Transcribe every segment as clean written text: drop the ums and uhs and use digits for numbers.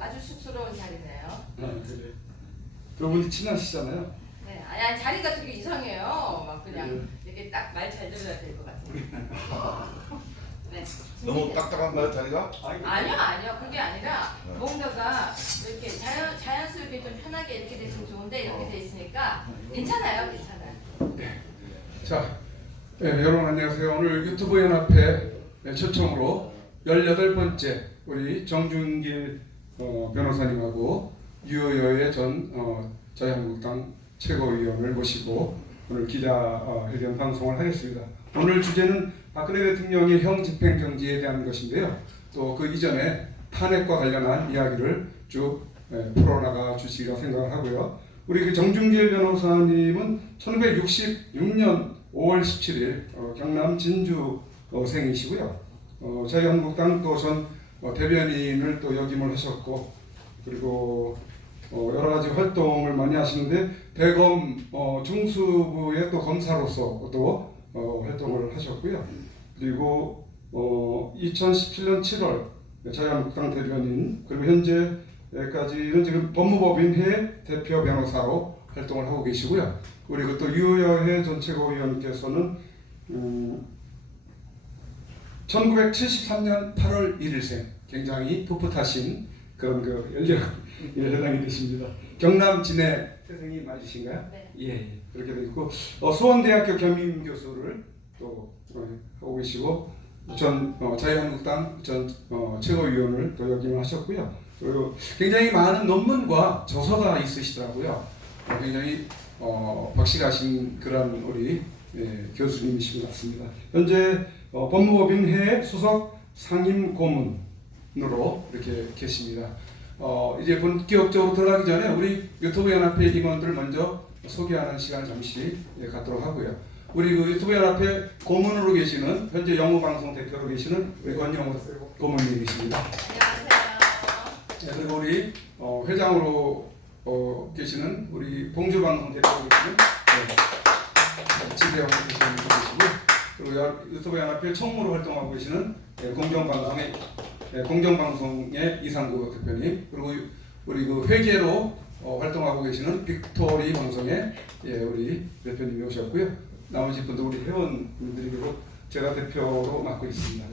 아주 쑥스러운 자리네요. 그래. 두 분이 친하시잖아요. 네, 아니 자리가 되게 이상해요. 막 그냥 이렇게 딱 말 잘 들어야 될 것 같은데. 네. 너무 딱딱한가요 자리가? 아니요. 그게 아니라 뭔가가 이렇게 자연스럽게 좀 편하게 이렇게 됐으면 좋은데 이렇게 돼 있으니까 괜찮아요. 자, 여러분 안녕하세요. 오늘 유튜브 연합회 초청으로 18번째 우리 정준길 변호사님하고 유여의 전 자유한국당 최고위원을 모시고 오늘 기자회견 방송을 하겠습니다. 오늘 주제는 박근혜 대통령의 형 집행정지에 대한 것인데요. 또 그 이전에 탄핵과 관련한 이야기를 쭉 풀어나가 주시리라 생각을 하고요. 우리 그 정준길 변호사님은 1966년 5월 17일 경남 진주생이시고요. 자유한국당 또 전 대변인을 또 역임을 하셨고, 그리고 여러 가지 활동을 많이 하시는데 대검 중수부의 또 검사로서 또 활동을 하셨고요. 그리고 2017년 7월 자유한국당 대변인, 그리고 현재까지는 지금 법무법인회 대표 변호사로 활동을 하고 계시고요. 그리고 또 유여회 전 최고위원께서는 1973년 8월 1일생, 굉장히 풋풋하신 그런 그 연령에 해당이 되십니다. 경남 진해 태생이 맞으신가요? 네. 예, 그렇게 되어 있고 수원대학교 겸임 교수를 또 하고 계시고 전 자유한국당 전 최고위원을 또 역임을 하셨고요. 그리고 굉장히 많은 논문과 저서가 있으시더라고요. 굉장히 박식하신 그런 우리 교수님이신 것 같습니다. 현재 법무법인회 수석 상임고문으로 이렇게 계십니다. 이제 본격적으로 들어가기 전에 우리 유튜브 연합회 임원들 먼저 소개하는 시간을 잠시 갖도록 하고요. 우리 그 유튜브 연합회 고문으로 계시는 현재 영무방송 대표로 계시는 우리 권영우 고문님이십니다. 안녕하세요. 그리고 우리 회장으로 계시는 우리 봉주방송 대표로 계시는 지대영 대표님 계시고, 그리고 유튜브 연합회 총무로 활동하고 계시는 공정방송의 이상구 대표님, 그리고 우리 그 회계로 활동하고 계시는 빅토리 방송의 우리 대표님이 오셨고요. 나머지 분들 우리 회원분들이고 제가 대표로 맡고 있습니다.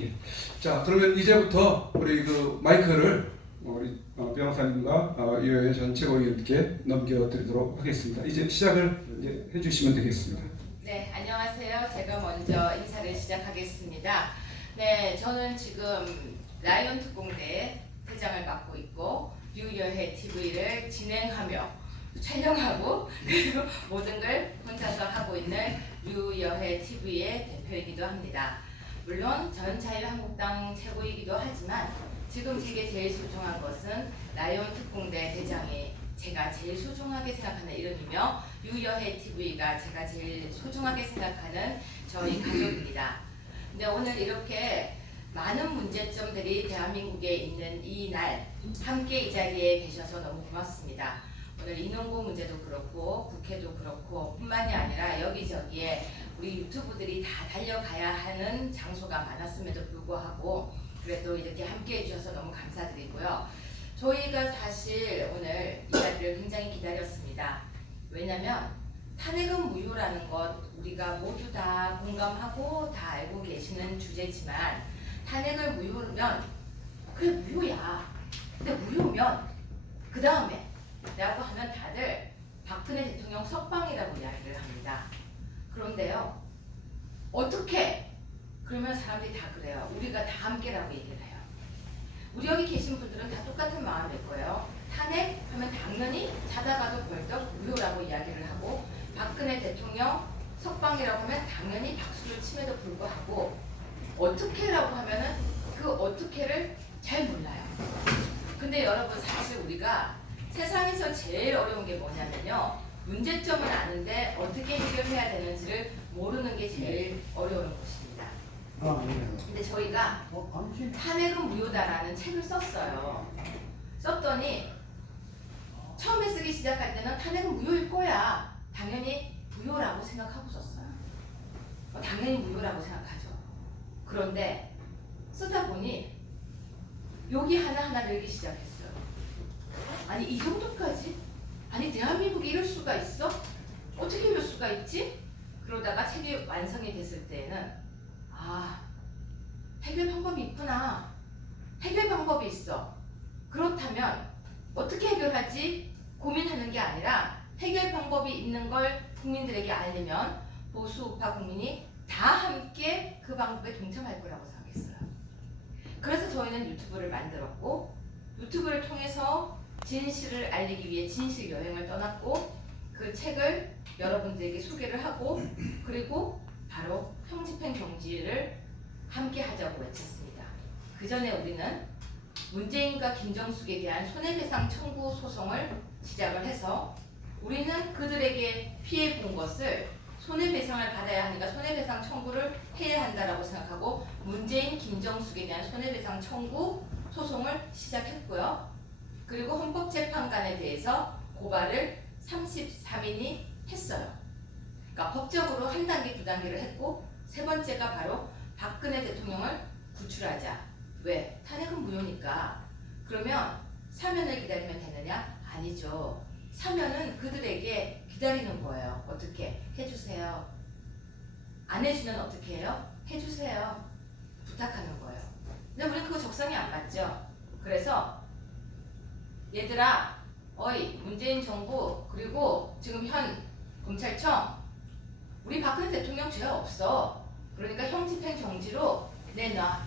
예. 자, 그러면 이제부터 우리 그 마이크를 우리 변호사님과 유여회 전 최고위원께 넘겨드리도록 하겠습니다. 이제 시작을 이제 해주시면 되겠습니다. 네, 안녕하세요. 제가 먼저 인사를 시작하겠습니다. 네, 저는 지금 라이언 특공대 대장을 맡고 있고 유여회 TV를 진행하며 촬영하고 그리고 모든 걸 혼자서 하고 있는 유여회 TV의 대표이기도 합니다. 물론 전 자유한국당 최고이기도 하지만 지금 제게 제일 소중한 것은 라이언 특공대 대장이 제가 제일 소중하게 생각하는 이름이며 유여회 TV가 제가 제일 소중하게 생각하는 저희 가족입니다. 근데 오늘 이렇게 많은 문제점들이 대한민국에 있는 이 날 함께 이 자리에 계셔서 너무 고맙습니다. 오늘 인원고 문제도 그렇고 국회도 그렇고 뿐만이 아니라 여기저기에 우리 유튜브들이 다 달려가야 하는 장소가 많았음에도 불구하고 그래도 이렇게 함께 해주셔서 너무 감사드리고요. 저희가 사실 오늘 이 자리를 굉장히 기다렸습니다. 왜냐면 탄핵은 무효라는 것 우리가 모두 다 공감하고 다 알고 계시는 주제지만 탄핵을 무효면 그래 무효야. 근데 무효면 그 다음에 라고 하면 다들 박근혜 대통령 석방이라고 이야기를 합니다. 그런데요. 어떻게? 그러면 사람들이 다 그래요. 우리가 다 함께라고 얘기를 해요. 우리 여기 계신 분들은 다 똑같은 마음일 거예요. 탄핵 하면 당연히 자다가도 벌떡 무효라고 이야기를 하고 박근혜 대통령 석방이라고 하면 당연히 박수를 침에도 불구하고 어떻게라고 하면은 그 어떻게를 잘 몰라요. 근데 여러분 사실 우리가 세상에서 제일 어려운 게 뭐냐면요. 문제점은 아는데 어떻게 해결해야 되는지를 모르는 게 제일 어려운 것입니다. 근데 저희가 탄핵은 무효다라는 책을 썼어요. 썼더니 처음에 쓰기 시작할 때는 탄핵은 무효일 거야. 당연히 무효라고 생각하고 썼어요. 당연히 무효라고 생각하죠. 그런데 쓰다 보니 욕이 하나하나 늘기 시작했어요. 아니 이 정도까지? 아니 대한민국이 이럴 수가 있어? 어떻게 이럴 수가 있지? 그러다가 책이 완성이 됐을 때에는 아 해결 방법이 있구나. 해결 방법이 있어. 그렇다면 어떻게 해결하지? 고민하는 게 아니라 해결 방법이 있는 걸 국민들에게 알리면 보수 우파 국민이 다 함께 그 방법에 동참할 거라고 생각했어요. 그래서 저희는 유튜브를 만들었고 유튜브를 통해서 진실을 알리기 위해 진실 여행을 떠났고 그 책을 여러분들에게 소개를 하고 그리고 바로 형집행 정지를 함께 하자고 외쳤습니다. 그 전에 우리는 문재인과 김정숙에 대한 손해배상 청구 소송을 시작을 해서 우리는 그들에게 피해 본 것을 손해배상을 받아야 하니까 손해배상 청구를 해야 한다라고 생각하고 문재인, 김정숙에 대한 손해배상 청구 소송을 시작했고요. 그리고 헌법재판관에 대해서 고발을 33인이 했어요. 그러니까 법적으로 한 단계, 두 단계를 했고 세 번째가 바로 박근혜 대통령을 구출하자. 왜? 탄핵은 무효니까. 그러면 사면을 기다리면 되느냐? 아니죠. 사면은 그들에게 기다리는 거예요. 어떻게? 해주세요. 안 해주면 어떻게 해요? 해주세요. 부탁하는 거예요. 근데 우리는 그거 적성이 안 맞죠. 그래서 얘들아, 어이 문재인 정부 그리고 지금 현 검찰청 우리 박근혜 대통령 죄 없어. 그러니까 형집행 정지로 내놔.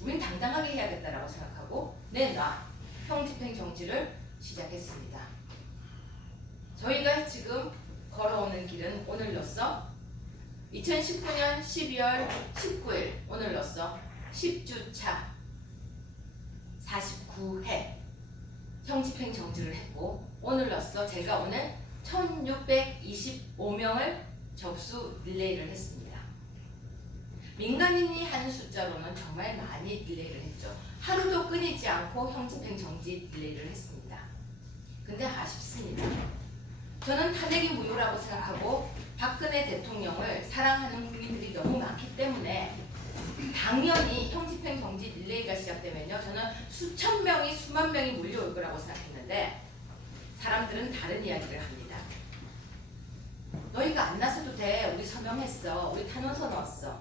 우린 당당하게 해야겠다라고 생각하고 내놔. 형집행 정지를 시작했습니다. 저희가 지금 걸어오는 길은 오늘로써 2019년 12월 19일 오늘로써 10주차 49회 형집행 정지를 했고 오늘로써 제가 오늘 1625명을 접수 릴레이를 했습니다. 민간인이 한 숫자로는 정말 많이 릴레이를 했죠. 하루도 끊이지 않고 형집행 정지 릴레이를 했습니다. 근데 아쉽습니다. 저는 탄핵이 무효라고 생각하고 박근혜 대통령을 사랑하는 국민들이 너무 많기 때문에 당연히 형집행 정지 릴레이가 시작되면요. 저는 수천 명이 수만 명이 몰려올 거라고 생각했는데 사람들은 다른 이야기를 합니다. 너희가 안 나서도 돼. 우리 서명했어. 우리 탄원서 넣었어.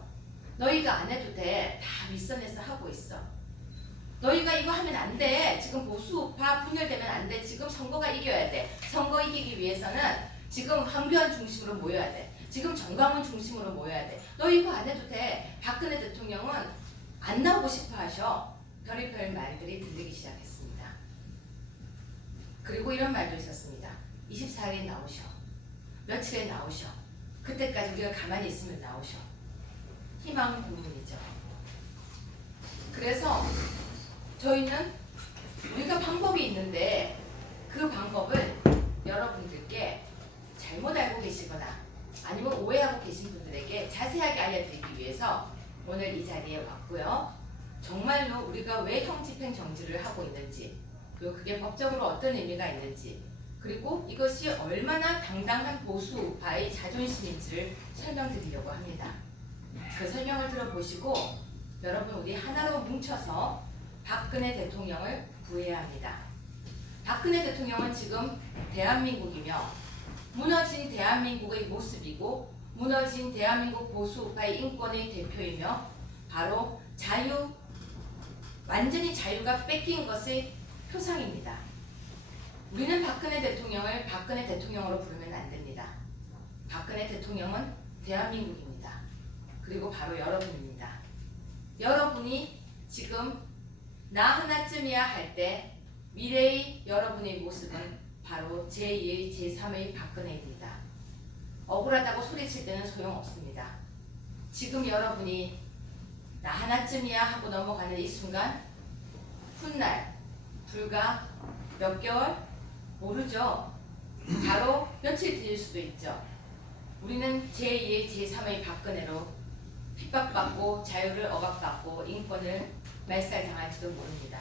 너희가 안 해도 돼. 다 윗선에서 하고 있어. 너희가 이거 하면 안 돼. 지금 보수 우파 분열되면 안 돼. 지금 선거가 이겨야 돼. 선거 이기기 위해서는 지금 황교안 중심으로 모여야 돼. 지금 정광훈 중심으로 모여야 돼. 너 이거 안 해도 돼. 박근혜 대통령은 안 나오고 싶어 하셔. 별의별 말들이 들리기 시작했습니다. 그리고 이런 말도 있었습니다. 24일에 나오셔. 며칠에 나오셔. 그때까지 우리가 가만히 있으면 나오셔. 희망 고문이죠. 그래서 저희는 우리가 방법이 있는데 그 방법을 여러분들께 잘못 알고 계시거나 아니면 오해하고 계신 분들에게 자세하게 알려드리기 위해서 오늘 이 자리에 왔고요. 정말로 우리가 왜 형집행 정지를 하고 있는지 그리고 그게 법적으로 어떤 의미가 있는지 그리고 이것이 얼마나 당당한 보수 우파의 자존심인지를 설명드리려고 합니다. 그 설명을 들어보시고 여러분 우리 하나로 뭉쳐서 박근혜 대통령을 구해야 합니다. 박근혜 대통령은 지금 대한민국이며 무너진 대한민국의 모습이고 무너진 대한민국 보수 우파의 인권의 대표이며 바로 완전히 자유가 뺏긴 것의 표상입니다. 우리는 박근혜 대통령을 박근혜 대통령으로 부르면 안 됩니다. 박근혜 대통령은 대한민국입니다. 그리고 바로 여러분입니다. 여러분이 지금 나 하나쯤이야 할 때 미래의 여러분의 모습은 바로 제2의 제3의 박근혜입니다. 억울하다고 소리칠 때는 소용없습니다. 지금 여러분이 나 하나쯤이야 하고 넘어가는 이 순간 훗날 불과 몇 개월? 모르죠. 바로 며칠 뒤일 수도 있죠. 우리는 제2의 제3의 박근혜로 핍박받고 자유를 억압받고 인권을 말살당할지도 모릅니다.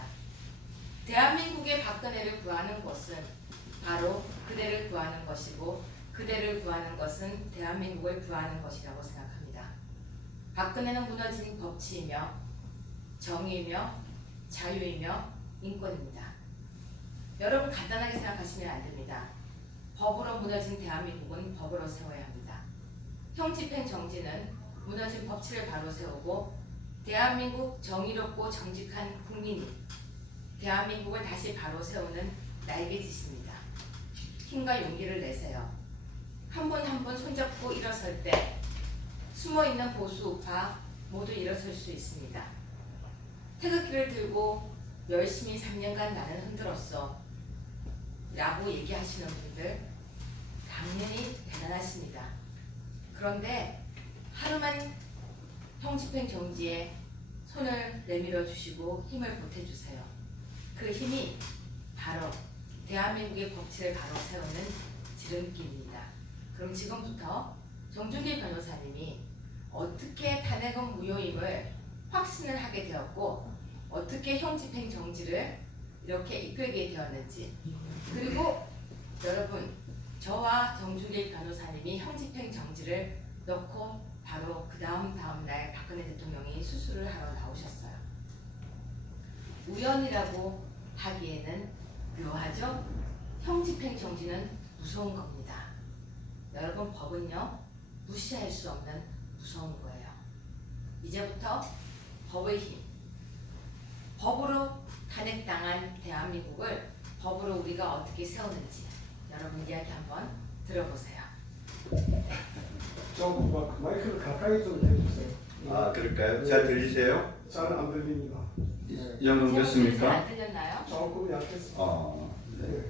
대한민국의 박근혜를 구하는 것은 바로 그대를 구하는 것이고 그대를 구하는 것은 대한민국을 구하는 것이라고 생각합니다. 박근혜는 무너진 법치이며 정의이며 자유이며 인권입니다. 여러분 간단하게 생각하시면 안 됩니다. 법으로 무너진 대한민국은 법으로 세워야 합니다. 형집행 정지는 무너진 법치를 바로 세우고 대한민국 정의롭고 정직한 국민이 대한민국을 다시 바로 세우는 날개짓입니다. 힘과 용기를 내세요. 한 분 한 분 손잡고 일어설 때 숨어있는 보수 우파 모두 일어설 수 있습니다. 태극기를 들고 열심히 3년간 나는 흔들었어 라고 얘기하시는 분들 당연히 대단하십니다. 그런데 하루만 형집행 정지에 손을 내밀어 주시고 힘을 보태주세요. 그 힘이 바로 대한민국의 법치를 바로 세우는 지름길입니다. 그럼 지금부터 정준길 변호사님이 어떻게 탄핵은 무효임을 확신을 하게 되었고 어떻게 형집행 정지를 이렇게 이끌게 되었는지, 그리고 여러분 저와 정준길 변호사님이 형집행 정지를 넣고 바로 그 다음 날 박근혜 대통령이 수술을 하러 나오셨어요. 우연이라고 하기에는 묘하죠? 형집행 정지는 무서운 겁니다. 여러분 법은요 무시할 수 없는 무서운 거예요. 이제부터 법의 힘, 법으로 탄핵당한 대한민국을 법으로 우리가 어떻게 세우는지 여러분 이야기 한번 들어보세요. 좀 마이크를 가까이 좀 해주세요. 아 그럴까요? 잘 들리세요? 잘 안 들립니다. 이 정도 잘 됐습니까? 안 들렸나요? 조금 약했습니다. 네. 네.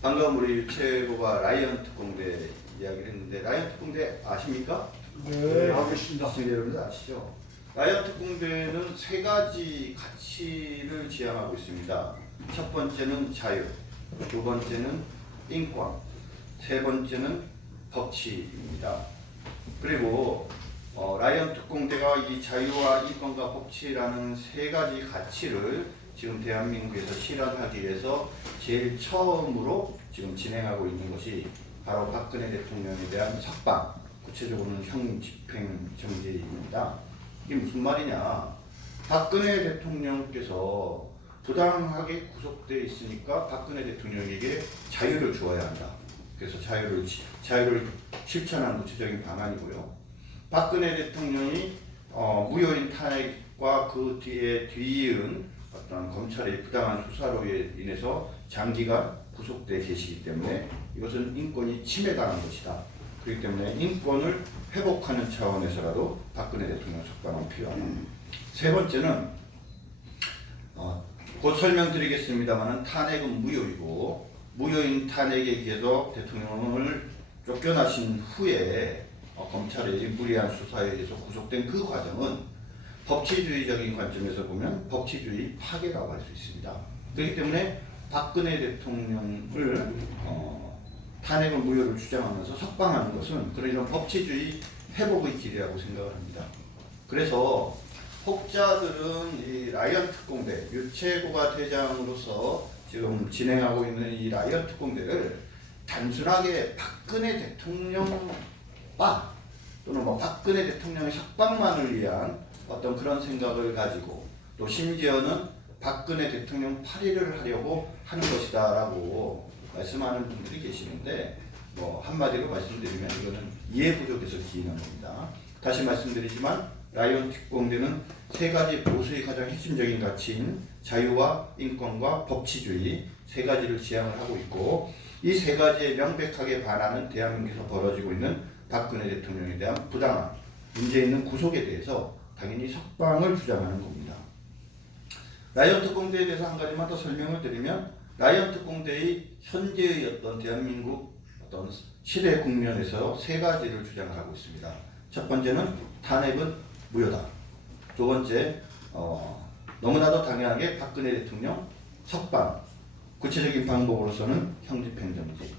방금 우리 최고가 라이언 특공대 이야기를 했는데 라이언 특공대 아십니까? 네. 알겠습니다. 시청자 여러분들 아시죠? 라이언 특공대는 세 가지 가치를 지향하고 있습니다. 첫 번째는 자유, 두 번째는 인권, 세 번째는 법치입니다. 그리고 라이언 특공대가 이 자유와 인권과 법치라는 세 가지 가치를 지금 대한민국에서 실현하기 위해서 제일 처음으로 지금 진행하고 있는 것이 바로 박근혜 대통령에 대한 석방, 구체적으로는 형집행정지입니다. 이게 무슨 말이냐? 박근혜 대통령께서 부당하게 구속되어 있으니까 박근혜 대통령에게 자유를 주어야 한다. 그래서 자유를 실천한 구체적인 방안이고요. 박근혜 대통령이 무효인 탄핵과 그 뒤에 뒤이은 어떤 검찰의 부당한 수사로 인해서 장기간 구속돼 계시기 때문에 이것은 인권이 침해당한 것이다. 그렇기 때문에 인권을 회복하는 차원에서라도 박근혜 대통령 석방은 필요하다. 세 번째는 곧 설명드리겠습니다만 탄핵은 무효이고 무효인 탄핵에 의해서 대통령을 쫓겨나신 후에 검찰의 무리한 수사에 의해서 구속된 그 과정은 법치주의적인 관점에서 보면 법치주의 파괴라고 할 수 있습니다. 그렇기 때문에 박근혜 대통령을 탄핵을 무효를 주장하면서 석방하는 것은 그런 법치주의 회복의 길이라고 생각을 합니다. 그래서 혹자들은 이 라이언 특공대, 유채고가 대장으로서 지금 진행하고 있는 이 라이언 특공대를 단순하게 박근혜 대통령과 또는 박근혜 대통령의 석방만을 위한 어떤 그런 생각을 가지고 또 심지어는 박근혜 대통령 파리를 하려고 하는 것이다라고 말씀하는 분들이 계시는데 한마디로 말씀드리면 이거는 이해 부족에서 기인한 겁니다. 다시 말씀드리지만 라이언 특공대는 세 가지 보수의 가장 핵심적인 가치인 자유와 인권과 법치주의 세 가지를 지향을 하고 있고 이 세 가지에 명백하게 반하는 대한민국에서 벌어지고 있는 박근혜 대통령에 대한 부당한 문제 있는 구속에 대해서 당연히 석방을 주장하는 겁니다. 라이언 특공대에 대해서 한 가지만 더 설명을 드리면 라이언 특공대의 현재의 어떤 대한민국 어떤 시대 국면에서 세 가지를 주장을 하고 있습니다. 첫 번째는 탄핵은 무효다. 두 번째 너무나도 당연하게 박근혜 대통령 석방, 구체적인 방법으로서는 형집행정지.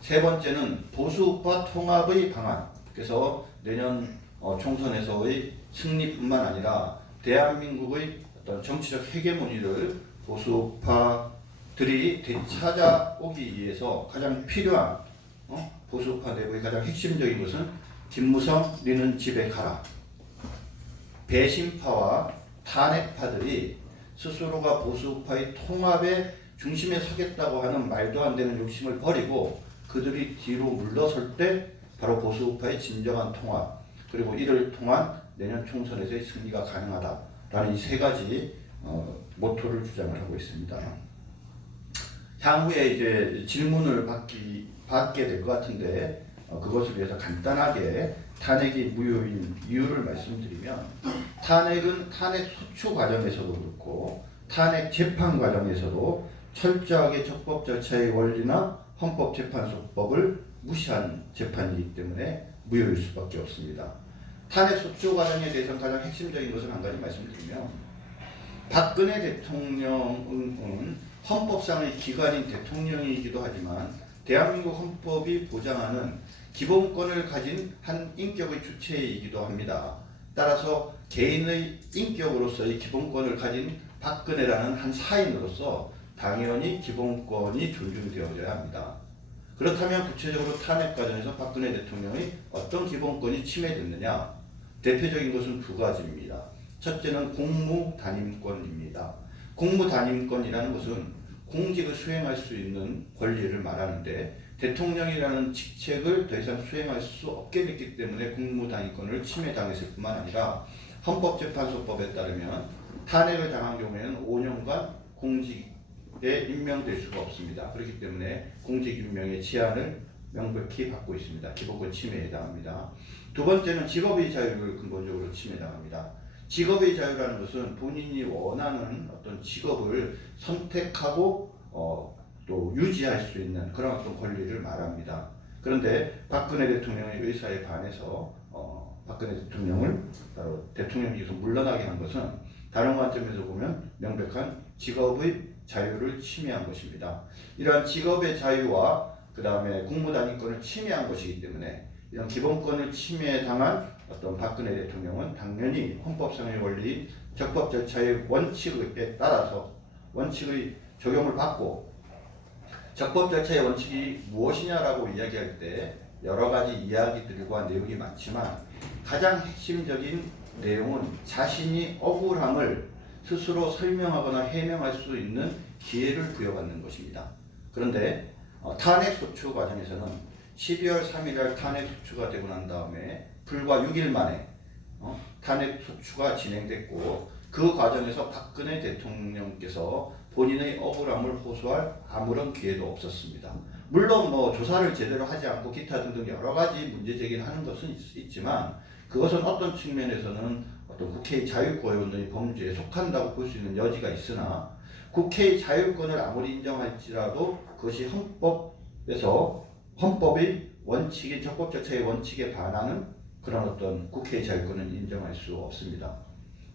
세 번째는 보수우파 통합의 방안. 그래서 내년 총선에서의 승리뿐만 아니라 대한민국의 어떤 정치적 헤게모니를 보수우파 들이 되찾아오기 위해서 가장 필요한 보수우파 내부의 가장 핵심적인 것은 김무성 니는 집에 가라. 배신파와 탄핵파들이 스스로가 보수우파의 통합의 중심에 서겠다고 하는 말도 안 되는 욕심을 버리고 그들이 뒤로 물러설 때 바로 보수우파의 진정한 통합, 그리고 이를 통한 내년 총선에서의 승리가 가능하다라는 이 세 가지 모토를 주장을 하고 있습니다. 향후에 이제 질문을 받게 될 것 같은데 그것을 위해서 간단하게 탄핵이 무효인 이유를 말씀드리면, 탄핵은 탄핵 소추 과정에서도 그렇고 탄핵 재판 과정에서도 철저하게 적법 절차의 원리나 헌법재판소법을 무시한 재판이기 때문에 무효일 수밖에 없습니다. 탄핵 소추 과정에 대해서는 가장 핵심적인 것을 한 가지 말씀드리면, 박근혜 대통령은 헌법상의 기관인 대통령이기도 하지만 대한민국 헌법이 보장하는 기본권을 가진 한 인격의 주체이기도 합니다. 따라서 개인의 인격으로서의 기본권을 가진 박근혜라는 한 사인으로서 당연히 기본권이 존중되어져야 합니다. 그렇다면 구체적으로 탄핵 과정에서 박근혜 대통령의 어떤 기본권이 침해됐느냐? 대표적인 것은 두 가지입니다. 첫째는 공무단임권입니다. 공무단임권이라는 것은 공직을 수행할 수 있는 권리를 말하는데, 대통령이라는 직책을 더 이상 수행할 수 없게 됐기 때문에 공무단임권을 침해당했을 뿐만 아니라 헌법재판소법에 따르면 탄핵을 당한 경우에는 5년간 공직에 임명될 수가 없습니다. 그렇기 때문에 공직 임명의 제한을 명백히 받고 있습니다. 기본권 침해에 해당합니다. 두 번째는 직업의 자유를 근본적으로 침해당합니다. 직업의 자유라는 것은 본인이 원하는 어떤 직업을 선택하고 또 유지할 수 있는 그런 어떤 권리를 말합니다. 그런데 박근혜 대통령의 의사에 반해서 박근혜 대통령을 바로 대통령직에서 물러나게 한 것은 다른 관점에서 보면 명백한 직업의 자유를 침해한 것입니다. 이러한 직업의 자유와 그 다음에 공무단임권을 침해한 것이기 때문에 이런 기본권을 침해당한 어떤 박근혜 대통령은 당연히 헌법상의 원리인 적법 절차의 원칙에 따라서 원칙의 적용을 받고, 적법 절차의 원칙이 무엇이냐라고 이야기할 때 여러 가지 이야기들과 내용이 많지만 가장 핵심적인 내용은 자신이 억울함을 스스로 설명하거나 해명할 수 있는 기회를 부여받는 것입니다. 그런데 탄핵 소추 과정에서는 12월 3일 탄핵 소추가 되고 난 다음에 불과 6일 만에 탄핵 소추가 진행됐고, 그 과정에서 박근혜 대통령께서 본인의 억울함을 호소할 아무런 기회도 없었습니다. 물론 조사를 제대로 하지 않고 기타 등등 여러 가지 문제 제기를 하는 것은 있지만 그것은 어떤 측면에서는 어떤 국회의 자유권의 범주에 속한다고 볼 수 있는 여지가 있으나, 국회의 자유권을 아무리 인정할지라도 그것이 헌법의 원칙인 적법 절차의 원칙에 반하는 그런 어떤 국회의 자유권을 인정할 수 없습니다.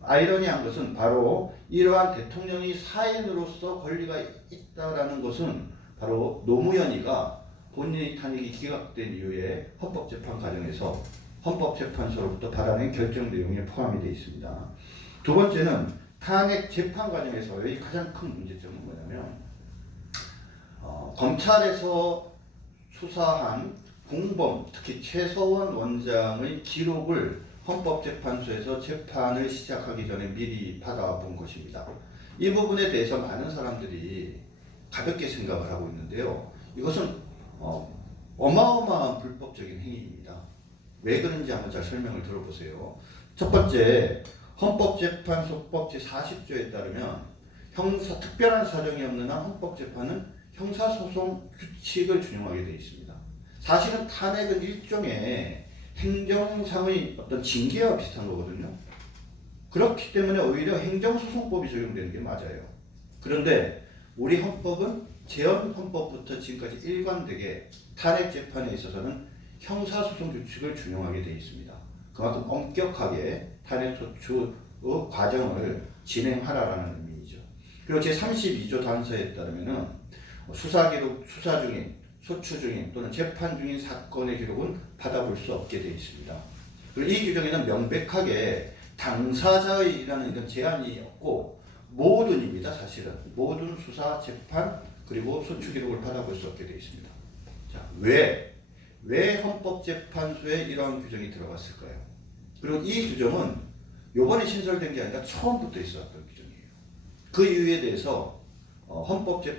아이러니한 것은 바로 이러한 대통령이 사인으로서 권리가 있다라는 것은 바로 노무현이가 본인의 탄핵이 기각된 이후에 헌법재판 과정에서 헌법재판소로부터 받아낸 결정 내용에 포함이 되어 있습니다. 두 번째는 탄핵 재판 과정에서의 가장 큰 문제점은 뭐냐면, 검찰에서 수사한 공범, 특히 최서원 원장의 기록을 헌법재판소에서 재판을 시작하기 전에 미리 받아본 것입니다. 이 부분에 대해서 많은 사람들이 가볍게 생각을 하고 있는데요. 이것은 어마어마한 불법적인 행위입니다. 왜 그런지 한번 잘 설명을 들어보세요. 첫 번째, 헌법재판소법 제40조에 따르면 특별한 사정이 없는 한 헌법재판은 형사소송 규칙을 준용하게 되어 있습니다. 사실은 탄핵은 일종의 행정상의 어떤 징계와 비슷한 거거든요. 그렇기 때문에 오히려 행정소송법이 적용되는 게 맞아요. 그런데 우리 헌법은 재헌 헌법부터 지금까지 일관되게 탄핵 재판에 있어서는 형사소송 규칙을 준용하게 되어 있습니다. 그만큼 엄격하게 탄핵 소추 과정을 진행하라라는 의미이죠. 그리고 제32조 단서에 따르면은 수사기록, 수사 중인, 소추 중인 또는 재판 중인 사건의 기록은 받아볼 수 없게 되어 있습니다. 그리고 이 규정에는 명백하게 당사자의라는 이런 제한이 없고 모든입니다. 사실은 모든 수사, 재판 그리고 소추 기록을 받아볼 수 없게 되어 있습니다. 자, 왜 헌법재판소에 이러한 규정이 들어갔을까요? 그리고 이 규정은 요번에 신설된 게 아니라 처음부터 있었던 규정이에요. 그 이유에 대해서 헌법재판소에서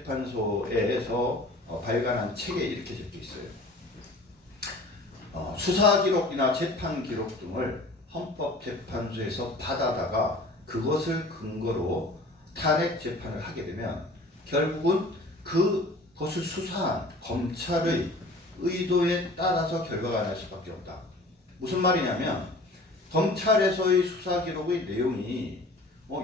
발간한 책에 이렇게 적혀 있어요. 수사 기록이나 재판 기록 등을 헌법재판소에서 받아다가 그것을 근거로 탄핵 재판을 하게 되면 결국은 그것을 수사한 검찰의 의도에 따라서 결과가 날 수밖에 없다. 무슨 말이냐면 검찰에서의 수사 기록의 내용이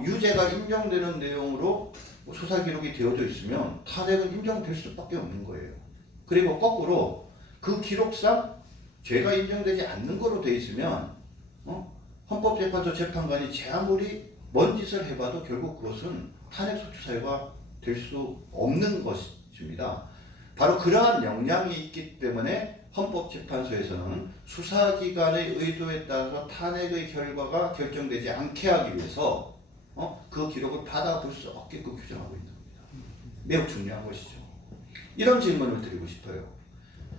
유죄가 인정되는 내용으로 수사 기록이 되어져 있으면 탄핵은 인정될 수밖에 없는 거예요. 그리고 거꾸로 그 기록상 죄가 인정되지 않는 거로 돼 있으면 헌법재판소 재판관이 제 아무리 먼 짓을 해봐도 결국 그것은 탄핵 소추 사유가 될 수 없는 것입니다. 바로 그러한 역량이 있기 때문에 헌법재판소에서는 수사기관의 의도에 따라서 탄핵의 결과가 결정되지 않게 하기 위해서 그 기록을 받아볼 수 없게끔 규정하고 있는 겁니다. 매우 중요한 것이죠. 이런 질문을 드리고 싶어요.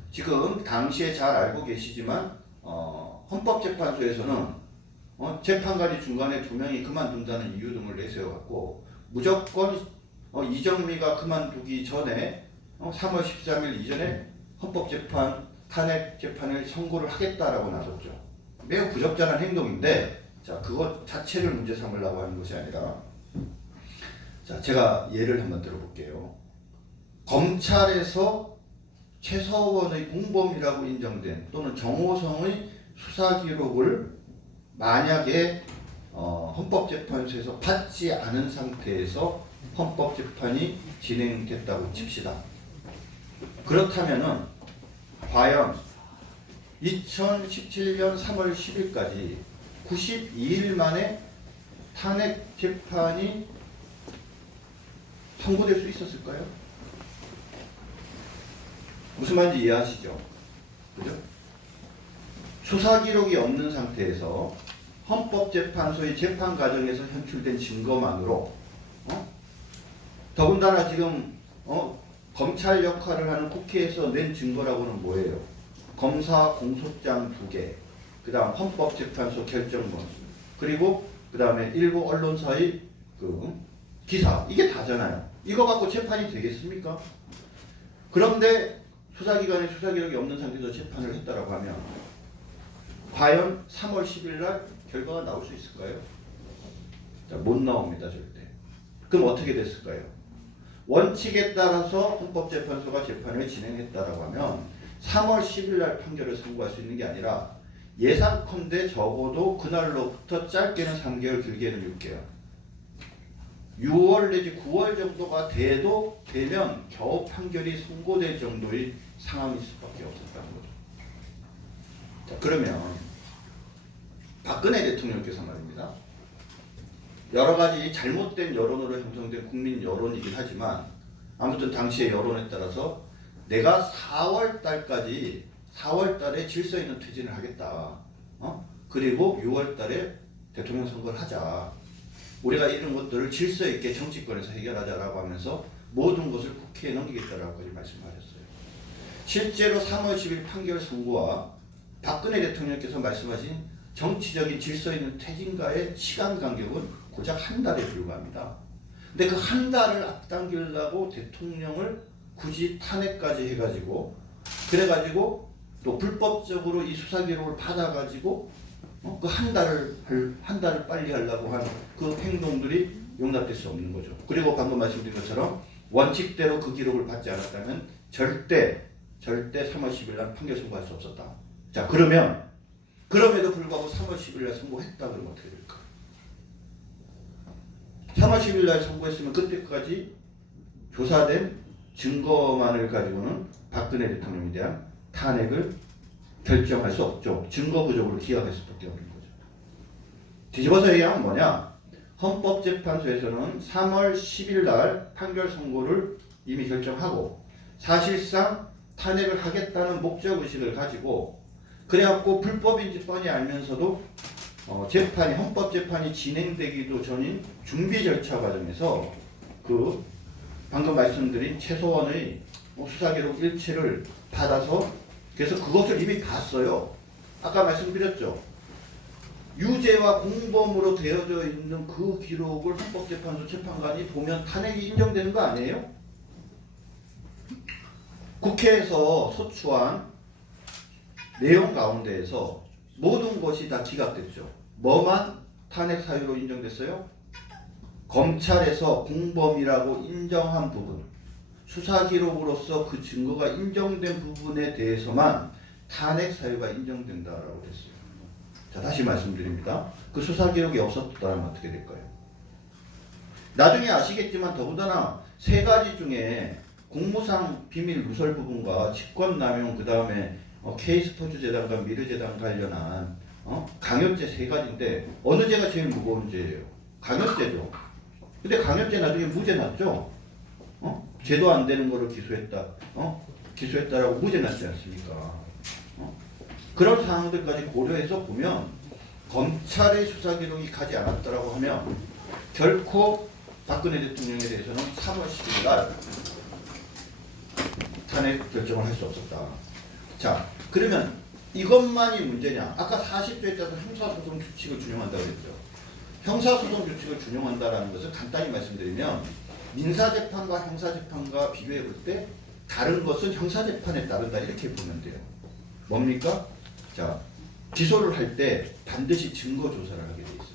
지금 당시에 잘 알고 계시지만 헌법재판소에서는 재판관이 중간에 2명이 그만둔다는 이유 등을 내세워갖고 무조건 이정미가 그만두기 전에 3월 13일 이전에 헌법재판 탄핵 재판을 선고를 하겠다라고 나섰죠. 매우 부적절한 행동인데 자 그것 자체를 문제 삼으려고 하는 것이 아니라 자 제가 예를 한번 들어볼게요. 검찰에서 최서원의 공범이라고 인정된 또는 정호성의 수사 기록을 만약에 헌법재판소에서 받지 않은 상태에서 헌법재판이 진행됐다고 칩시다. 그렇다면은 과연 2017년 3월 10일까지 92일 만에 탄핵 재판이 선고될 수 있었을까요? 무슨 말인지 이해하시죠? 그죠? 수사 기록이 없는 상태에서 헌법재판소의 재판 과정에서 현출된 증거만으로 더군다나 지금 검찰 역할을 하는 국회에서 낸 증거라고는 뭐예요? 검사 공소장 2개, 그 다음 헌법재판소 결정문, 그리고 그 다음에 일부 언론사의 기사, 이게 다잖아요. 이거 갖고 재판이 되겠습니까? 그런데 수사기관에 수사 기록이 없는 상태에서 재판을 했다라고 하면 과연 3월 10일 날 결과가 나올 수 있을까요? 자, 못 나옵니다, 절대. 그럼 어떻게 됐을까요? 원칙에 따라서 헌법재판소가 재판을 진행했다라고 하면 3월 10일 날 판결을 선고할 수 있는 게 아니라 예상컨대 적어도 그날로부터 짧게는 3개월, 길게는 6개월. 6월 내지 9월 정도가 되면 겨우 판결이 선고될 정도의 상황일 수밖에 없었다는 거죠. 자, 그러면 박근혜 대통령께서 말입니다. 여러 가지 잘못된 여론으로 형성된 국민 여론이긴 하지만 아무튼 당시의 여론에 따라서 내가 4월 달에 질서 있는 퇴진을 하겠다. 그리고 6월 달에 대통령 선거를 하자. 우리가 이런 것들을 질서 있게 정치권에서 해결하자라고 하면서 모든 것을 국회에 넘기겠다라고까지 말씀하셨어요. 실제로 3월 10일 판결 선고와 박근혜 대통령께서 말씀하신 정치적인 질서 있는 퇴진과의 시간 간격은 고작 한 달에 불과합니다. 근데 그 한 달을 앞당기려고 대통령을 굳이 탄핵까지 해가지고 그래가지고 또 불법적으로 이 수사 기록을 받아가지고 그 한 달을 빨리 하려고 하는 그 행동들이 용납될 수 없는 거죠. 그리고 방금 말씀드린 것처럼 원칙대로 그 기록을 받지 않았다면 절대 3월 10일 날 판결 선고할 수 없었다. 자, 그럼에도 불구하고 3월 10일 날 선고했다 그러면 어떻게 될까? 3월 10일 날 선고했으면 그때까지 조사된 증거만을 가지고는 박근혜 대통령에 대한 탄핵을 결정할 수 없죠. 증거 부족으로 기각할 수밖에 없는 거죠. 뒤집어서 얘기하면 뭐냐? 헌법재판소에서는 3월 10일 날 판결 선고를 이미 결정하고 사실상 탄핵을 하겠다는 목적의식을 가지고 그래갖고 불법인지 뻔히 알면서도 재판이 헌법 재판이 진행되기도 전인 준비 절차 과정에서 그 방금 말씀드린 최소원의 수사 기록 일체를 받아서 그래서 그것을 이미 봤어요. 아까 말씀드렸죠. 유죄와 공범으로 되어져 있는 그 기록을 헌법재판소 재판관이 보면 탄핵이 인정되는 거 아니에요? 국회에서 소추한 내용 가운데에서 모든 것이 다 기각됐죠. 뭐만 탄핵 사유로 인정됐어요? 검찰에서 공범이라고 인정한 부분, 수사 기록으로서 그 증거가 인정된 부분에 대해서만 탄핵 사유가 인정된다라고 했어요. 자, 다시 말씀드립니다. 그 수사 기록이 없었다면 어떻게 될까요? 나중에 아시겠지만 더군다나 세 가지 중에 공무상 비밀 누설 부분과 직권남용 그 다음에 K스포츠재단과 미르재단 관련한 강요죄 세 가지인데 어느 죄가 제일 무거운 죄예요? 강요죄죠. 근데 강요죄 나중에 무죄 났죠? 죄도 안 되는 거를 기소했다. 기소했다라고 무죄 났지 않습니까? 그런 상황들까지 고려해서 보면 검찰의 수사 기록이 가지 않았다라고 하면 결코 박근혜 대통령에 대해서는 3월 10일 날 탄핵 결정을 할 수 없었다. 자, 그러면 이것만이 문제냐? 아까 40조에 따라서 형사소송 규칙을 준용한다고 했죠. 형사소송 규칙을 준용한다라는 것을 간단히 말씀드리면 민사재판과 형사재판과 비교해 볼 때 다른 것은 형사재판에 따른다 이렇게 보면 돼요. 뭡니까? 자, 기소를 할 때 반드시 증거조사를 하게 돼 있어요.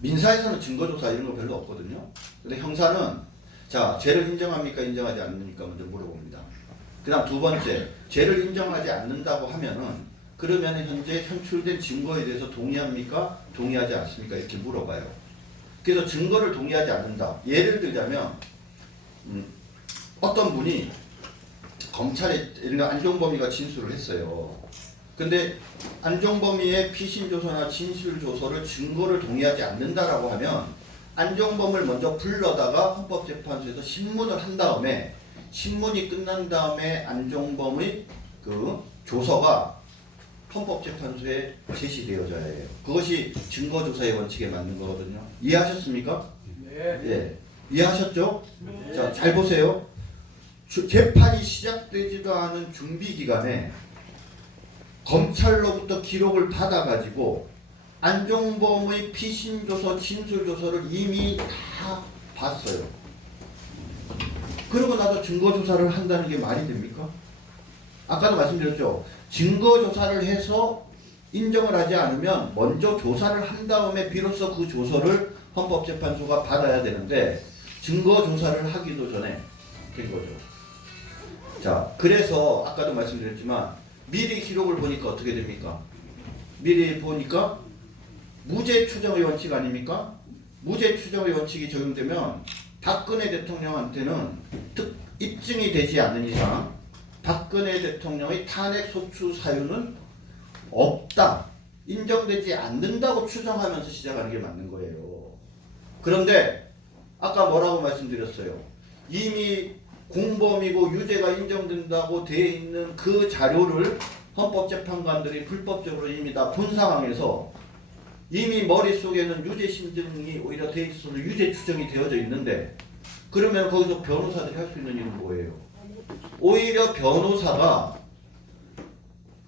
민사에서는 증거조사 이런 거 별로 없거든요. 근데 형사는 자, 죄를 인정합니까? 인정하지 않습니까? 먼저 물어봅니다. 그 다음 두 번째, 죄를 인정하지 않는다고 하면은 그러면 현재 현출된 증거에 대해서 동의합니까? 동의하지 않습니까? 이렇게 물어봐요. 그래서 증거를 동의하지 않는다. 예를 들자면 어떤 분이 검찰에 안종범이가 진술을 했어요. 근데 안종범이의 피신조서나 진술조서를 증거를 동의하지 않는다라고 하면 안종범을 먼저 불러다가 헌법재판소에서 신문을 한 다음에 신문이 끝난 다음에 안종범의 그 조서가 헌법재판소에 제시되어져야 해요. 그것이 증거조사의 원칙에 맞는 거거든요. 이해하셨습니까? 네. 예. 이해하셨죠? 자, 잘 보세요. 재판이 시작되지도 않은 준비 기간에 검찰로부터 기록을 받아가지고 안종범의 피신조서, 진술조서를 이미 다 봤어요. 그러고 나서 증거조사를 한다는 게 말이 됩니까? 아까도 말씀드렸죠. 증거조사를 해서 인정을 하지 않으면 먼저 조사를 한 다음에 비로소 그 조서를 헌법재판소가 받아야 되는데 증거조사를 하기도 전에 된 거죠. 자, 그래서 아까도 말씀드렸지만 미리 기록을 보니까 어떻게 됩니까? 미리 보니까 무죄 추정의 원칙 아닙니까? 무죄 추정의 원칙이 적용되면 박근혜 대통령한테는 입증이 되지 않는 이상 박근혜 대통령의 탄핵 소추 사유는 없다, 인정되지 않는다고 추정하면서 시작하는 게 맞는 거예요. 그런데 아까 뭐라고 말씀드렸어요? 이미 공범이고 유죄가 인정된다고 되어 있는 그 자료를 헌법재판관들이 불법적으로 이미 다 본 상황에서 이미 머릿속에는 유죄 심증이 오히려 되어 있어서 유죄 추정이 되어져 있는데 그러면 거기서 변호사들이 할 수 있는 일은 뭐예요? 오히려 변호사가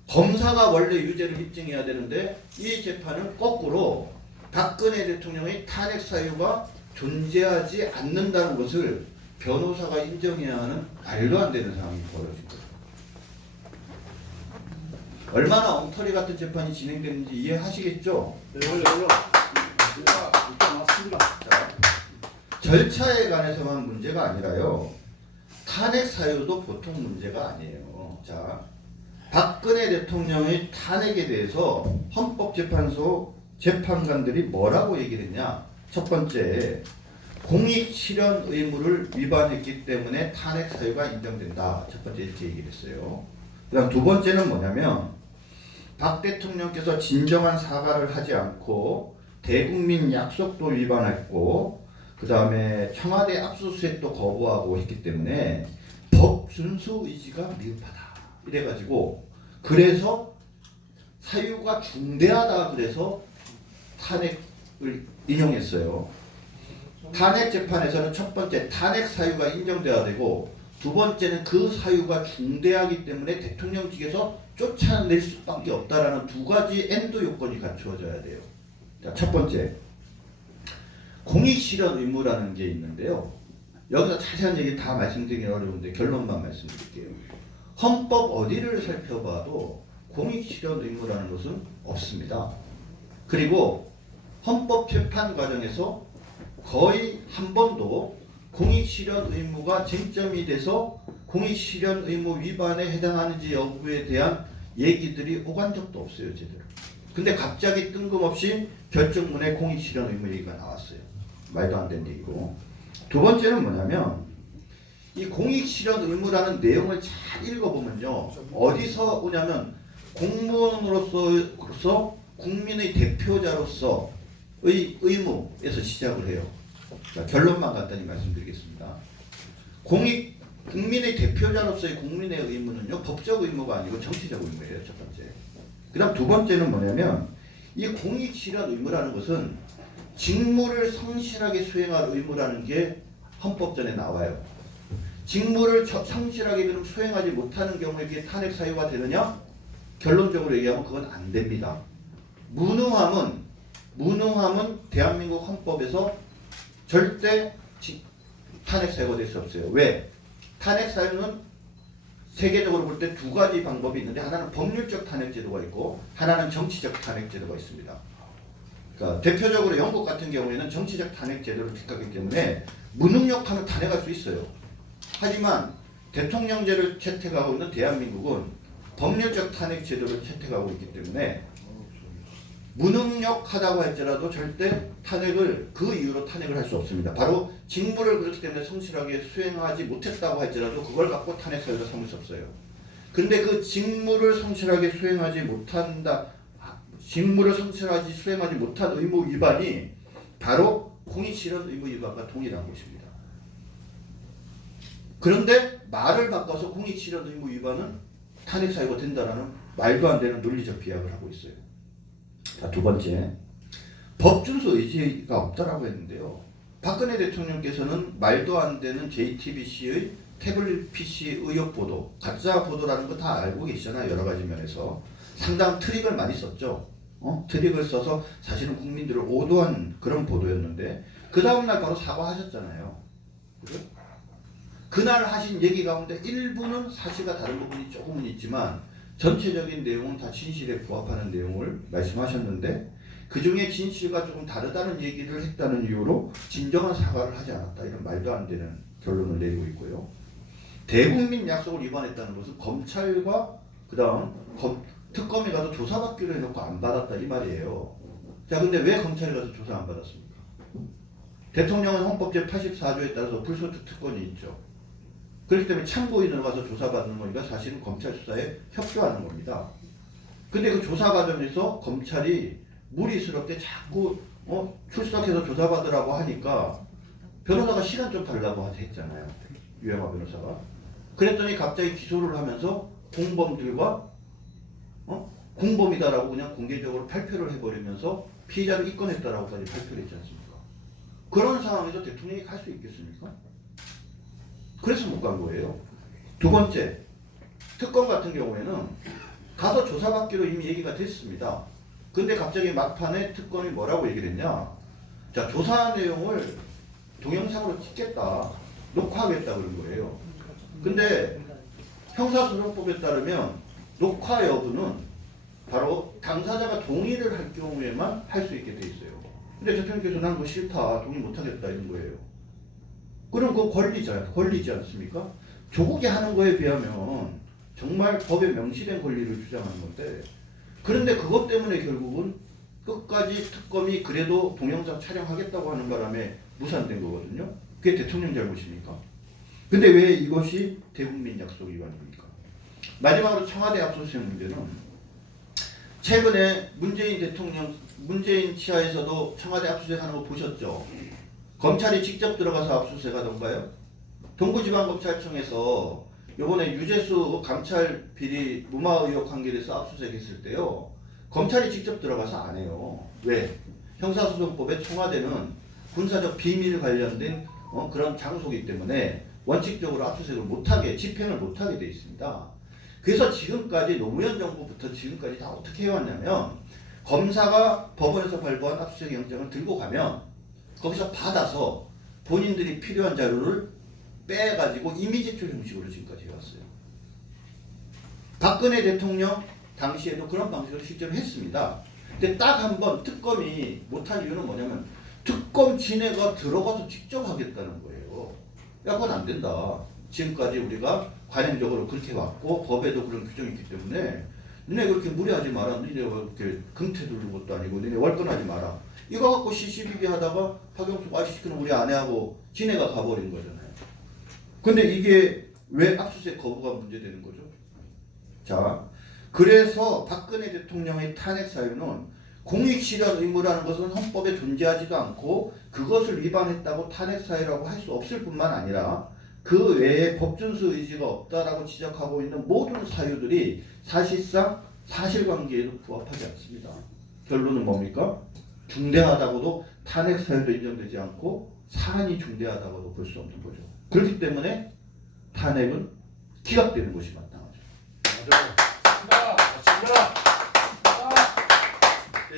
검사가 원래 유죄를 입증해야 되는데 이 재판은 거꾸로 박근혜 대통령의 탄핵 사유가 존재하지 않는다는 것을 변호사가 인정해야 하는 말도 안 되는 상황이 벌어진 거예요. 얼마나 엉터리 같은 재판이 진행되는지 이해하시겠죠? 네, 맞습니다. 자, 절차에 관해서만 문제가 아니라요. 탄핵 사유도 보통 문제가 아니에요. 자, 박근혜 대통령의 탄핵에 대해서 헌법재판소 재판관들이 뭐라고 얘기를 했냐? 첫 번째, 공익 실현 의무를 위반했기 때문에 탄핵 사유가 인정된다. 첫 번째 이렇게 얘기를 했어요. 그다음 두 번째는 뭐냐면 박 대통령께서 진정한 사과를 하지 않고 대국민 약속도 위반했고 그 다음에 청와대 압수수색도 거부하고 했기 때문에 법 준수 의지가 미흡하다. 이래가지고 그래서 사유가 중대하다 그래서 탄핵을 인용했어요. 탄핵 재판에서는 첫 번째 탄핵 사유가 인정돼야 되고 두 번째는 그 사유가 중대하기 때문에 대통령직에서 쫓아낼 수밖에 없다라는 두 가지 엔도 요건이 갖추어져야 돼요. 자, 첫 번째 공익실현 의무라는 게 있는데요. 여기서 자세한 얘기 다 말씀드리기 어려운데 결론만 말씀드릴게요. 헌법 어디를 살펴봐도 공익실현 의무라는 것은 없습니다. 그리고 헌법 재판 과정에서 거의 한 번도 공익실현 의무가 쟁점이 돼서 공익실현 의무 위반에 해당하는지 여부에 대한 얘기들이 오간 적도 없어요, 제대로. 근데 갑자기 뜬금없이 결정문에 공익실현 의무 얘기가 나왔어요. 말도 안 되는 얘기고. 두 번째는 뭐냐면 이 공익실현 의무라는 내용을 잘 읽어보면요. 어디서 오냐면 공무원으로서 국민의 대표자로서의 의무에서 시작을 해요. 자, 결론만 간단히 말씀드리겠습니다. 국민의 대표자로서의 국민의 의무는요, 법적 의무가 아니고 정치적 의무예요, 첫 번째. 그 다음 두 번째는 뭐냐면, 이 공익실현 의무라는 것은 직무를 성실하게 수행할 의무라는 게 헌법전에 나와요. 직무를 성실하게 그럼 수행하지 못하는 경우에 이게 탄핵 사유가 되느냐? 결론적으로 얘기하면 그건 안 됩니다. 무능함은 대한민국 헌법에서 절대 탄핵 사유가 될 수 없어요. 왜? 탄핵 사유는 세계적으로 볼 때 두 가지 방법이 있는데 하나는 법률적 탄핵 제도가 있고 하나는 정치적 탄핵 제도가 있습니다. 그러니까 대표적으로 영국 같은 경우에는 정치적 탄핵 제도를 택하기 때문에 무능력하면 탄핵할 수 있어요. 하지만 대통령제를 채택하고 있는 대한민국은 법률적 탄핵 제도를 채택하고 있기 때문에 무능력하다고 할지라도 절대 탄핵을 그 이유로 탄핵을 할 수 없습니다. 바로 직무를 그렇기 때문에 성실하게 수행하지 못했다고 할지라도 그걸 갖고 탄핵 사유로 삼을 수 없어요. 근데 그 직무를 성실하게 수행하지 못한 의무 위반이 바로 공익실현 의무 위반과 동일한 것입니다. 그런데 말을 바꿔서 공익실현 의무 위반은 탄핵 사유가 된다라는 말도 안 되는 논리적 비약을 하고 있어요. 자, 두 번째, 법준수 의지가 없다라고 했는데요. 박근혜 대통령께서는 말도 안 되는 JTBC의 태블릿 PC 의혹 보도, 가짜 보도라는 거 다 알고 계시잖아요. 여러 가지 면에서 상당한 트릭을 많이 썼죠. 트릭을 써서 사실은 국민들을 오도한 그런 보도였는데 그 다음날 바로 사과하셨잖아요. 그죠? 그날 하신 얘기 가운데 일부는 사실과 다른 부분이 조금은 있지만 전체적인 내용은 다 진실에 부합하는 내용을 말씀하셨는데 그 중에 진실과 조금 다르다는 얘기를 했다는 이유로 진정한 사과를 하지 않았다. 이런 말도 안 되는 결론을 내리고 있고요. 대국민 약속을 위반했다는 것은 검찰과 그 다음 특검에 가서 조사받기로 해놓고 안 받았다 이 말이에요. 자, 근데 왜 검찰에 가서 조사 안 받았습니까? 대통령은 헌법 제84조에 따라서 불소추 특권이 있죠. 그렇기 때문에 참고인으로 가서 조사받는 거니까 사실은 검찰 수사에 협조하는 겁니다. 근데 그 조사 과정에서 검찰이 무리스럽게 자꾸 출석해서 조사받으라고 하니까 변호사가 시간 좀 달라고 했잖아요. 유영하 변호사가. 그랬더니 갑자기 기소를 하면서 공범들과 공범이다라고 그냥 공개적으로 발표를 해버리면서 피의자를 입건했다라고까지 발표를 했지 않습니까? 그런 상황에서 대통령이 갈 수 있겠습니까? 그래서 못 간 거예요. 두 번째, 특검 같은 경우에는 가서 조사받기로 이미 얘기가 됐습니다. 근데 갑자기 막판에 특검이 뭐라고 얘기를 했냐? 자, 조사 내용을 동영상으로 찍겠다, 녹화하겠다 그런 거예요. 근데 형사소송법에 따르면 녹화 여부는 바로 당사자가 동의를 할 경우에만 할 수 있게 돼 있어요. 근데 대통령께서 난 뭐 싫다, 동의 못 하겠다 이런 거예요. 그럼 그 권리지 않습니까? 조국이 하는 거에 비하면 정말 법에 명시된 권리를 주장하는 건데, 그런데 그것 때문에 결국은 끝까지 특검이 그래도 동영상 촬영하겠다고 하는 바람에 무산된 거거든요. 그게 대통령 잘못입니까? 근데 왜 이것이 대국민 약속 위반입니까? 마지막으로 청와대 압수수색 문제는 최근에 문재인 치하에서도 청와대 압수수색하는 거 보셨죠? 검찰이 직접 들어가서 압수수색하던가요? 동부지방검찰청에서 이번에 유재수 감찰 비리 무마 의혹 관계에서 압수수색했을 때요. 검찰이 직접 들어가서 안 해요. 왜? 형사소송법에 청와대는 군사적 비밀 관련된 그런 장소이기 때문에 원칙적으로 압수수색을 못하게, 집행을 못하게 돼 있습니다. 그래서 지금까지 노무현 정부부터 지금까지 다 어떻게 해왔냐면 검사가 법원에서 발부한 압수수색 영장을 들고 가면 거기서 받아서 본인들이 필요한 자료를 빼가지고 이미 제출 형식으로 지금까지 해왔어요. 박근혜 대통령 당시에도 그런 방식으로 실제로 했습니다. 근데 딱 한 번 특검이 못한 이유는 뭐냐면 특검 진해가 들어가서 직접 하겠다는 거예요. 야, 그건 안 된다. 지금까지 우리가 관행적으로 그렇게 왔고 법에도 그런 규정이 있기 때문에 너네 그렇게 무리하지 마라. 너네가 그렇게 금태 두는 것도 아니고 너네 월권하지 마라. 이거 갖고 시시비비 하다가 박영수 아시키는 우리 아내하고 진해가 가버린 거잖아요. 근데 이게 왜 압수수색 거부가 문제되는 거죠? 자, 그래서 박근혜 대통령의 탄핵 사유는 공익실현 의무라는 것은 헌법에 존재하지도 않고 그것을 위반했다고 탄핵 사유라고 할 수 없을 뿐만 아니라 그 외에 법준수 의지가 없다라고 지적하고 있는 모든 사유들이 사실상 사실관계에도 부합하지 않습니다. 결론은 뭡니까? 중대하다고도 탄핵 사유도 인정되지 않고 사안이 중대하다고도 볼 수 없는 거죠. 그렇기 때문에 탄핵은 기각되는 것이 마땅하죠.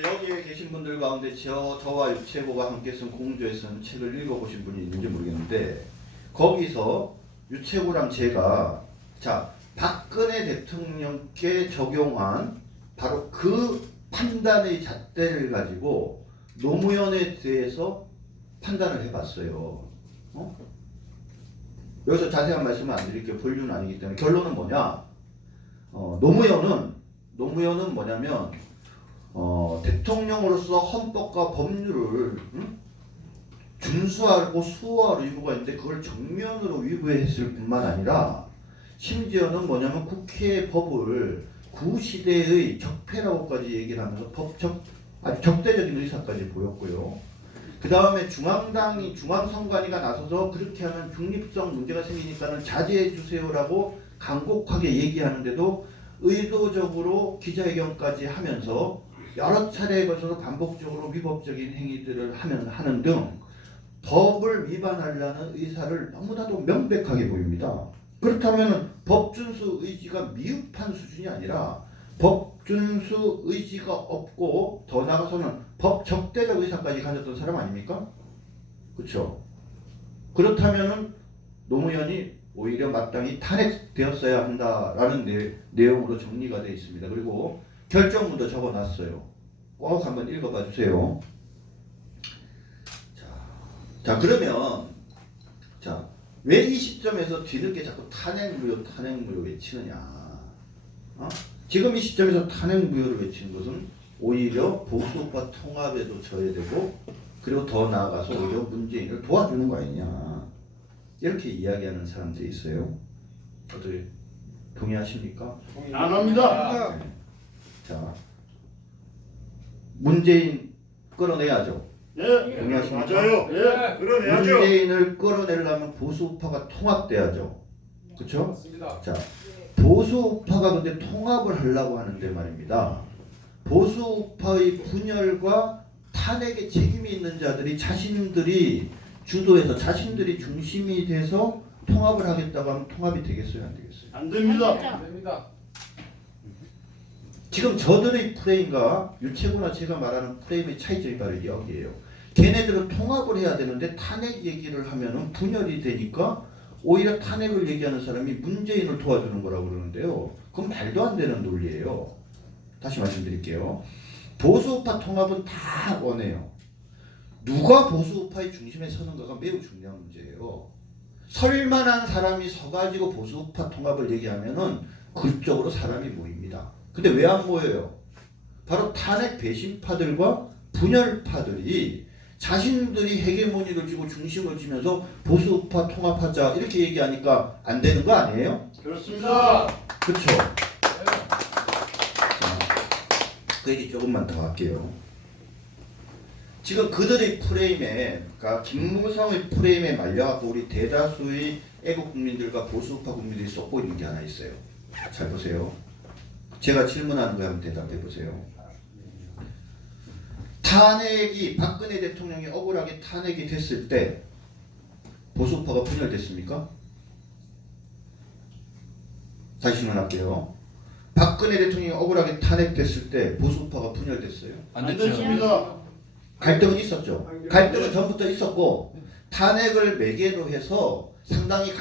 여기에 계신 분들 가운데 저와 유채고가 함께 쓴 공조에 쓴 책을 읽어보신 분이 있는지 모르겠는데 거기서 유채고랑 제가 자 박근혜 대통령께 적용한 바로 그 판단의 잣대를 가지고 노무현에 대해서 판단을 해봤어요. 여기서 자세한 말씀은 안 드릴게요. 본류는 아니기 때문에. 결론은 뭐냐? 노무현은 뭐냐면 대통령으로서 헌법과 법률을 준수하고 수호할 의무가 있는데 그걸 정면으로 위배했을 뿐만 아니라 심지어는 뭐냐면 국회의 법을 구시대의 적폐라고까지 얘기를 하면서 아주 적대적인 의사까지 보였고요. 그 다음에 중앙선관위가 나서서 그렇게 하면 중립성 문제가 생기니까는 자제해 주세요라고 간곡하게 얘기하는데도 의도적으로 기자회견까지 하면서 여러 차례에 걸쳐서 반복적으로 위법적인 행위들을 하는 등 법을 위반하려는 의사를 너무나도 명백하게 보입니다. 그렇다면 법준수 의지가 미흡한 수준이 아니라 법준수 의지가 없고 더 나아가서는 법 적대적 의사까지 가졌던 사람 아닙니까? 그렇죠? 그렇다면 노무현이 오히려 마땅히 탄핵되었어야 한다라는 내용으로 정리가 되어 있습니다. 그리고 결정문도 적어놨어요. 꼭 한번 읽어봐 주세요. 자 그러면 왜 이 시점에서 뒤늦게 자꾸 탄핵무효 외치느냐? 지금 이 시점에서 탄핵무효를 외치는 것은 오히려 보수파 통합에도 저해되고 그리고 더 나아가서 오히려 문재인을 도와주는 거 아니냐? 이렇게 이야기하는 사람들이 있어요. 어떻게 동의하십니까? 안 합니다. 네. 자, 문재인 끌어내야죠. 예, 동의하십니까? 맞아요. 예, 그러네야죠. 문재인을 끌어내려면 보수파가 통합돼야죠. 그렇죠? 맞습니다. 자, 보수파가 근데 통합을 하려고 하는데 말입니다. 보수파의 분열과 탄핵에 책임이 있는 자들이 자신들이 주도해서 자신들이 중심이 돼서 통합을 하겠다고 하면 통합이 되겠어요? 안 되겠어요? 안 됩니다. 안 됩니다. 지금 저들의 프레임과 유채구나 제가 말하는 프레임의 차이점이 바로 여기에요. 걔네들은 통합을 해야 되는데 탄핵 얘기를 하면은 분열이 되니까 오히려 탄핵을 얘기하는 사람이 문재인을 도와주는 거라고 그러는데요. 그건 말도 안 되는 논리예요. 다시 말씀드릴게요. 보수우파 통합은 다 원해요. 누가 보수우파의 중심에 서는가가 매우 중요한 문제예요. 설만한 사람이 서가지고 보수우파 통합을 얘기하면은 그쪽으로 사람이 모입니다. 근데 왜 안 모여요? 바로 탄핵 배신파들과 분열파들이 자신들이 헤게모니를 쥐고 중심을 쥐면서 보수파 통합하자 이렇게 얘기하니까 안 되는 거 아니에요? 그렇습니다. 그렇죠? 그 얘기 조금만 더 할게요. 지금 그들의 프레임에, 그러니까 김무성의 프레임에 말려갖고 우리 대다수의 애국 국민들과 보수파 국민들이 쏟고 있는 게 하나 있어요. 잘 보세요. 제가 질문하는 거 한번 대답해 보세요. 탄핵이 박근혜 대통령이 억울하게 탄핵이 됐을 때 보수파가 분열됐습니까? 다시 질문할게요. 박근혜 대통령이 억울하게 탄핵됐을 때 보수파가 분열됐어요? 안 됐습니다. 갈등은 있었죠. 갈등은 전부터 있었고 탄핵을 매개로 해서 상당히